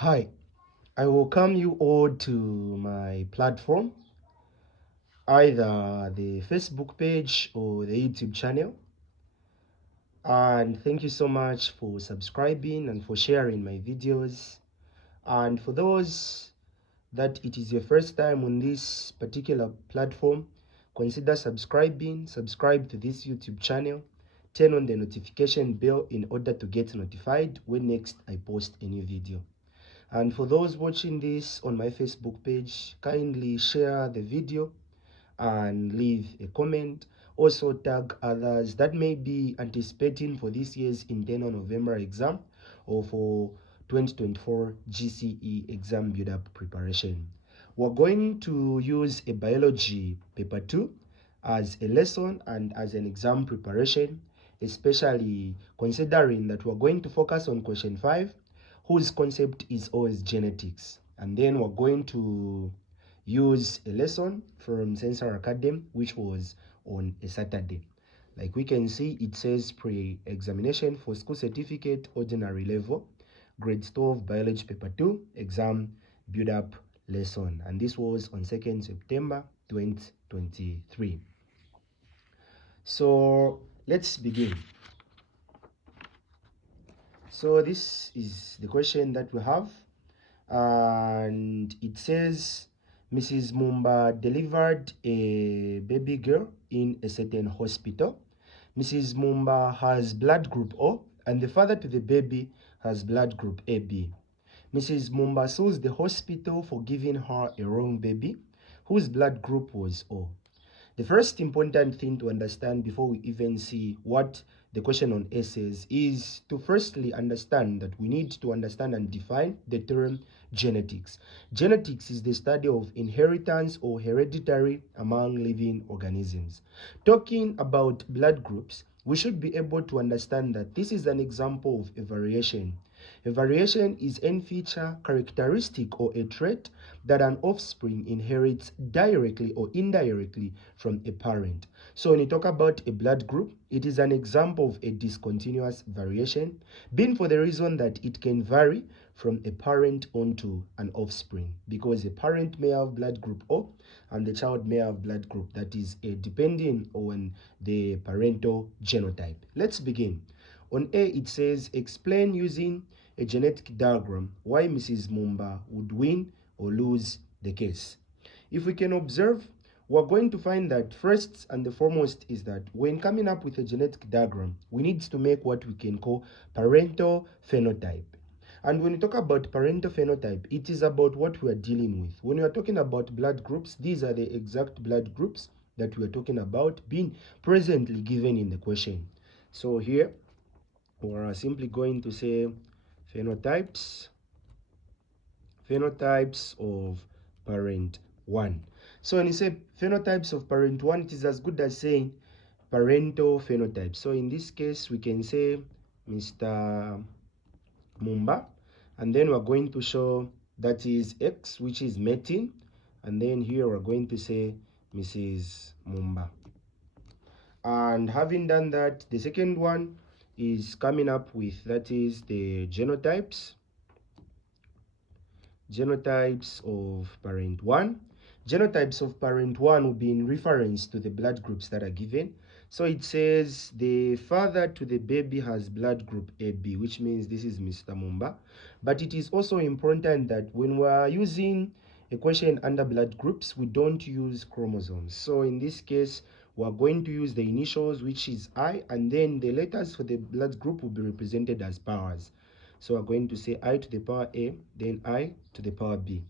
Hi, I welcome you all to my platform, either the Facebook page or the YouTube channel. And thank you so much for subscribing and for sharing my videos. And for those that it is your first time on this particular platform, consider subscribe to this YouTube channel, turn on the notification bell in order to get notified when next I post a new video. And for those watching this on my Facebook page, kindly share the video and leave a comment. Also tag others that may be anticipating for this year's internal November exam or for 2024 GCE exam build-up preparation. We're going to use a biology paper 2 as a lesson and as an exam preparation, especially considering that we're going to focus on question 5, whose concept is always genetics. And then we're going to use a lesson from Sensor Academy, which was on a Saturday. Like we can see, it says pre-examination for school certificate, ordinary level, grade 12, biology paper 2, exam build-up lesson. And this was on 2nd September 2023. So let's begin. So this is the question that we have, and it says Mrs. Mumba delivered a baby girl in a certain hospital. Mrs. Mumba has blood group O and the father to the baby has blood group AB. Mrs. Mumba sues the hospital for giving her a wrong baby whose blood group was O. The first important thing to understand before we even see what the question on A says is to firstly understand that we need to understand and define the term genetics. Genetics is the study of inheritance or hereditary among living organisms. Talking about blood groups, we should be able to understand that this is an example of a variation. A variation is any feature, characteristic, or a trait that an offspring inherits directly or indirectly from a parent. So when you talk about a blood group, it is an example of a discontinuous variation, being for the reason that it can vary from a parent onto an offspring, because a parent may have blood group O and the child may have blood group that is depending on the parental genotype. Let's begin. On A, it says, explain using a genetic diagram why Mrs. Mumba would win or lose the case. If we can observe, we're going to find that first and the foremost is that when coming up with a genetic diagram, we need to make what we can call parental phenotype. And when we talk about parental phenotype, it is about what we are dealing with. When we are talking about blood groups, these are the exact blood groups that we are talking about being presently given in the question. So here, we're simply going to say phenotypes of parent 1. So when you say phenotypes of parent 1, it is as good as saying parental phenotype. So in this case, we can say Mr. Mumba, and then we're going to show that is X, which is mating, and then here we're going to say Mrs. Mumba. And having done that, the second one is coming up with, that is the genotypes of parent 1. Genotypes of parent 1 will be in reference to the blood groups that are given. So it says the father to the baby has blood group AB, which means this is Mr. Mumba. But it is also important that when we are using a question under blood groups, we don't use chromosomes. So in this case, we are going to use the initials, which is I, and then the letters for the blood group will be represented as powers. So we're going to say I to the power A, then I to the power B.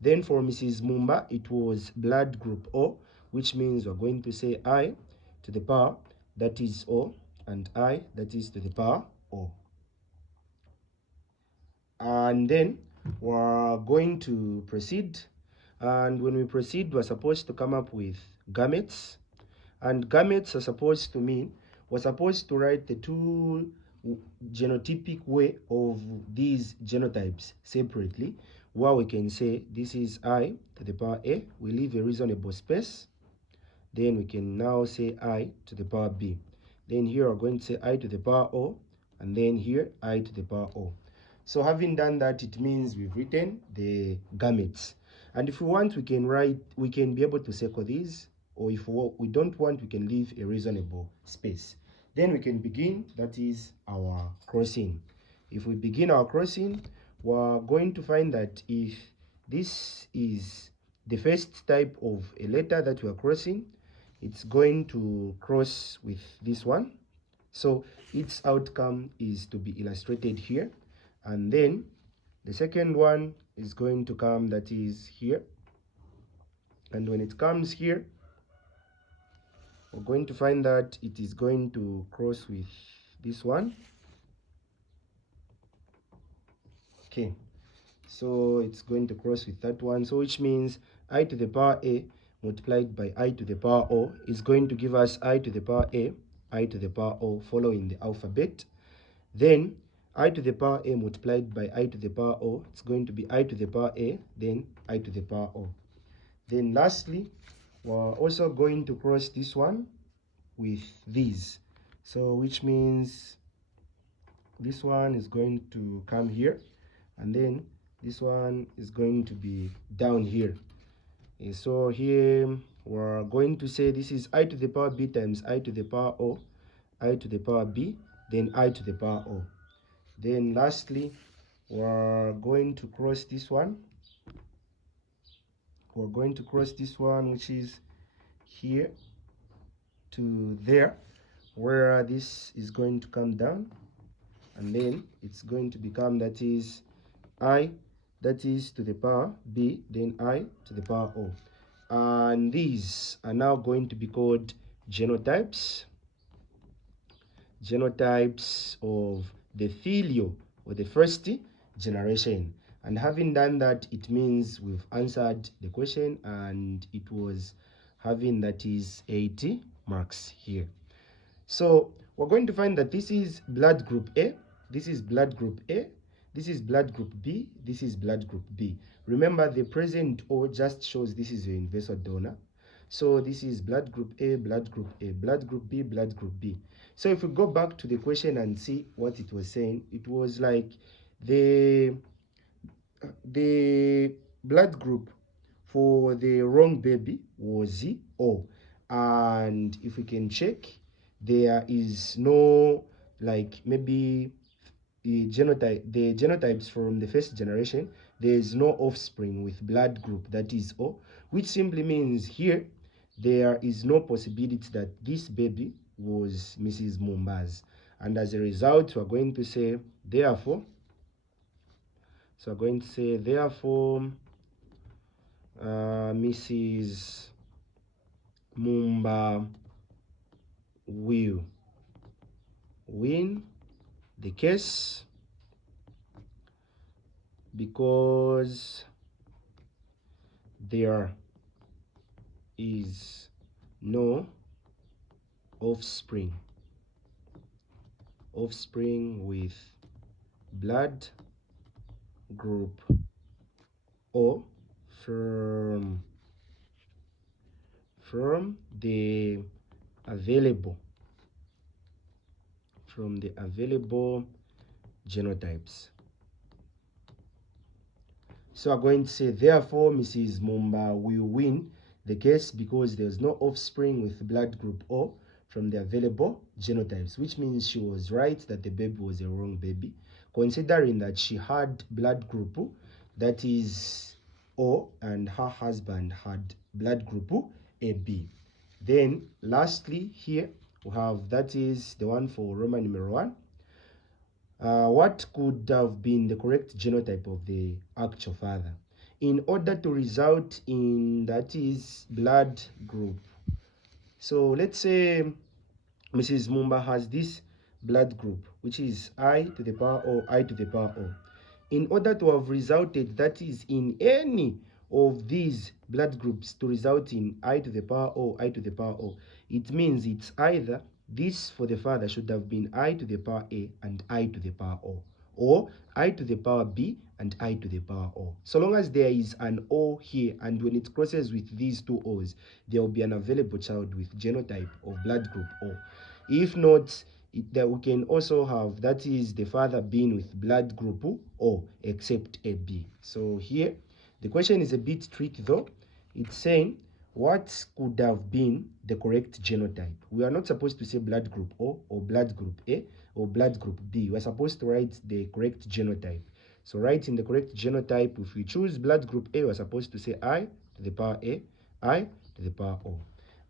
Then for Mrs. Mumba, it was blood group O, which means we're going to say I to the power, that is O, and I, that is to the power O. And then we're going to proceed. And when we proceed, we're supposed to come up with gametes. And gametes are supposed to mean, we're supposed to write the two genotypic way of these genotypes separately, where we can say this is I to the power A, we leave a reasonable space, then we can now say I to the power B. Then here we're going to say I to the power O, and then here I to the power O. So having done that, it means we've written the gametes. And if we want, we can be able to circle these, or if we don't want, we can leave a reasonable space. Then we can begin, that is our crossing. If we begin our crossing, we're going to find that if this is the first type of a letter that we are crossing, it's going to cross with this one. So its outcome is to be illustrated here. And then the second one is going to come, that is here. And when it comes here, we're going to find that it is going to cross with this one. Okay, so it's going to cross with that one. So which means I to the power a multiplied by I to the power o is going to give us I to the power a, I to the power o following the alphabet. Then I to the power a multiplied by I to the power o, it's going to be I to the power a, then I to the power o. Then lastly, we're also going to cross this one with these. So which means this one is going to come here, and then this one is going to be down here. So here we're going to say this is I to the power b times I to the power o, I to the power b, then I to the power o. Then lastly, we're going to cross this one. We're going to cross this one, which is here to there, where this is going to come down, and then it's going to become, that is I, that is to the power b, then I to the power o. And these are now going to be called genotypes of the filio, or the first generation. And having done that, it means we've answered the question, and it was having, that is 80 marks here. So we're going to find that this is blood group A, this is blood group A, this is blood group B, this is blood group B. Remember, the present O just shows this is your universal donor. So this is blood group A, blood group A, blood group B, blood group B. So if we go back to the question and see what it was saying, it was like the blood group for the wrong baby was O. And if we can check, there is no, like, maybe the genotypes from the first generation, there is no offspring with blood group that is O, which simply means here there is no possibility that this baby was Mrs. Mumba's. And as a result, we're going to say therefore, Mrs. Mumba will win the case because there is no offspring with blood group O from the available genotypes. So I'm going to say therefore Mrs. Mumba will win the case because there's no offspring with blood group O from the available genotypes, which means she was right that the baby was a wrong baby, considering that she had blood group that is O and her husband had blood group AB. Then lastly here we have, that is the one for Roman numeral 1. What could have been the correct genotype of the actual father in order to result in, that is, blood group? So let's say Mrs. Mumba has this blood group, which is I to the power O, I to the power O. In order to have resulted, that is, in any of these blood groups to result in I to the power O, I to the power O, it means it's either this for the father should have been I to the power A and I to the power O, or I to the power B and I to the power O. So long as there is an O here, and when it crosses with these two O's, there will be an available child with genotype of blood group O. If not, that we can also have, that is the father being with blood group O except AB. So here the question is a bit tricky though. It's saying what could have been the correct genotype. We are not supposed to say blood group O or blood group A or blood group B. We're supposed to write the correct genotype. So writing the correct genotype, if we choose blood group A, we're supposed to say I to the power A, I to the power O.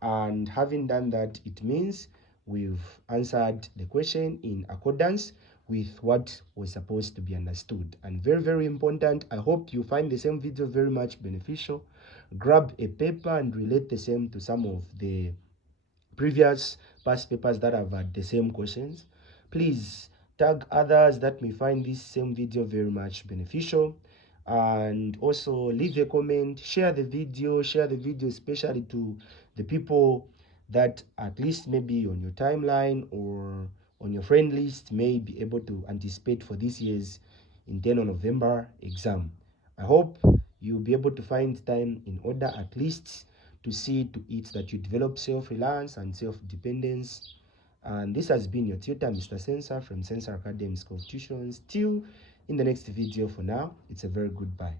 And having done that, it means we've answered the question in accordance with what was supposed to be understood. And very, very important, I hope you find the same video very much beneficial. Grab a paper and relate the same to some of the previous past papers that have had the same questions. Please tag others that may find this same video very much beneficial, and also leave a comment, share the video especially to the people that at least maybe on your timeline or on your friend list may be able to anticipate for this year's internal November exam. I hope you'll be able to find time in order at least to see to it that you develop self-reliance and self-dependence. And this has been your tutor, Mr. Sensor from Sensor Academy School of Tuition. Still in the next video. For now, it's a very goodbye.